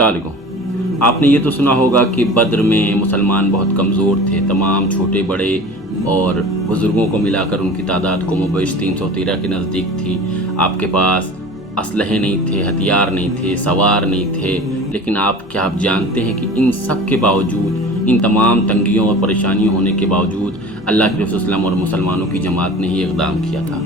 अस्सलाम वालेकुम। आपने ये तो सुना होगा कि बद्र में मुसलमान बहुत कमज़ोर थे। तमाम छोटे बड़े और बुज़ुर्गों को मिलाकर उनकी तादाद को मुबैश 313 के नज़दीक थी। आपके पास असलहे नहीं थे, हथियार नहीं थे, सवार नहीं थे, लेकिन क्या आप जानते हैं कि इन सब के बावजूद, इन तमाम तंगियों और परेशानियों होने के बावजूद अल्लाह के रसूल सल्लल्लाहु अलैहि वसल्लम और मुसलमानों की जमात ने ही इक़दाम किया था।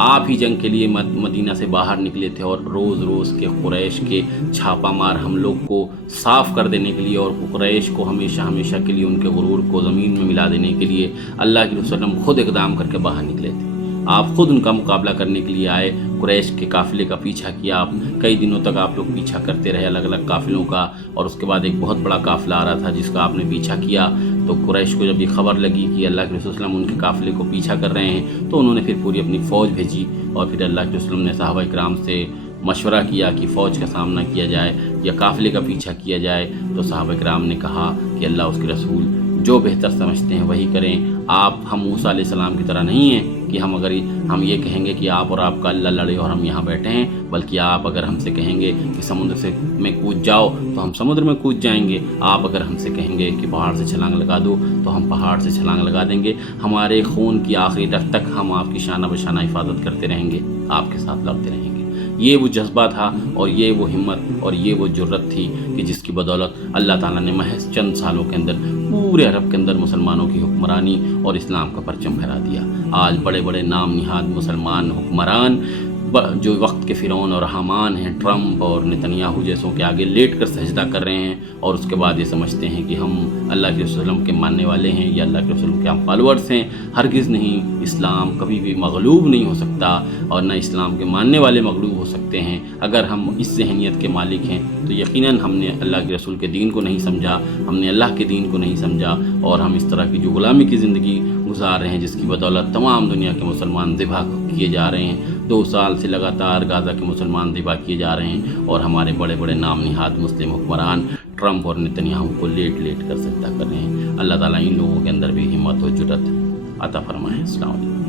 आप ही जंग के लिए मदीना से बाहर निकले थे और रोज़ रोज़ के कुरैश के छापा मार हमलों को साफ़ कर देने के लिए और कुरैश को हमेशा हमेशा के लिए उनके गुरूर को ज़मीन में मिला देने के लिए अल्लाह के रसूल सल्लल्लाहु अलैहि वसल्लम खुद इक़दाम करके बाहर निकले थे। आप खुद उनका मुकाबला करने के लिए आए, कुरैश के काफ़िले का पीछा किया। आप कई दिनों तक आप लोग पीछा करते रहे अलग अलग काफ़िलों का, और उसके बाद एक बहुत बड़ा काफ़िला आ रहा था जिसका आपने पीछा किया। तो कुरैश को जब ये खबर लगी कि अल्लाह के रसूल सल्लल्लाहु अलैहि वसल्लम उनके काफ़िले को पीछा कर रहे हैं, तो उन्होंने फिर पूरी अपनी फ़ौज भेजी और फिर अल्लाह के रसूल ने सहाबा इकराम से मशवरा किया कि फ़ौज का सामना किया जाए या काफ़िले का पीछा किया जाए। तो सहाबा इकराम ने कहा कि अल्लाह उसके रसूल जो बेहतर समझते हैं वही करें। आप हम मूसा अलैहिस्सलाम की तरह नहीं हैं कि हम ये कहेंगे कि आप और आपका अल्लाह लड़े और हम यहाँ बैठे हैं, बल्कि आप अगर हमसे कहेंगे कि समुद्र में कूद जाओ तो हम समुद्र में कूद जाएंगे। आप अगर हमसे कहेंगे कि पहाड़ से छलांग लगा दो तो हम पहाड़ से छलांग लगा देंगे। हमारे खून की आखिरी रग तक हम आपकी शाना बशाना हिफाजत करते रहेंगे, आपके साथ लड़ते रहेंगे। ये वो जज्बा था और ये वो हिम्मत और ये वो जुर्रत थी कि जिसकी बदौलत अल्लाह ताला ने महज चंद सालों के अंदर पूरे अरब के अंदर मुसलमानों की हुक्मरानी और इस्लाम का परचम फहरा दिया। आज बड़े बड़े नाम निहाद मुसलमान हुक्मरान जो वक्त के फ़िरौन और हामान हैं, ट्रंप और नेतन्याहू जैसों के आगे लेट कर सजदा कर रहे हैं और उसके बाद ये समझते हैं कि हम अल्लाह के रसूल के मानने वाले हैं या अल्लाह के रसूल के हम फॉलोअर्स हैं। हरगिज़ नहीं, इस्लाम कभी भी मगलूब नहीं हो सकता और न इस्लाम के मानने वाले मगलूब हो सकते हैं। अगर हम इस ज़हनियत के मालिक हैं तो यकीनन हमने अल्लाह के रसूल के दीन को नहीं समझा, हमने अल्लाह के दीन को नहीं समझा और हम इस तरह की जो ग़ुलामी की ज़िंदगी गुजार रहे हैं जिसकी बदौलत तमाम दुनिया के मुसलमान ज़िबा किए जा रहे हैं। 2 साल से लगातार गाज़ा के मुसलमान ज़िबा किए जा रहे हैं और हमारे बड़े बड़े नाम निहाद मुस्लिम हुक्मरान ट्रंप और नेतन्याहू को लेट लेट कर सजदा कर रहे हैं। अल्लाह ताला इन लोगों के अंदर भी हिम्मत और जुर्रत अता फरमाए। अस्सलाम वालेकुम।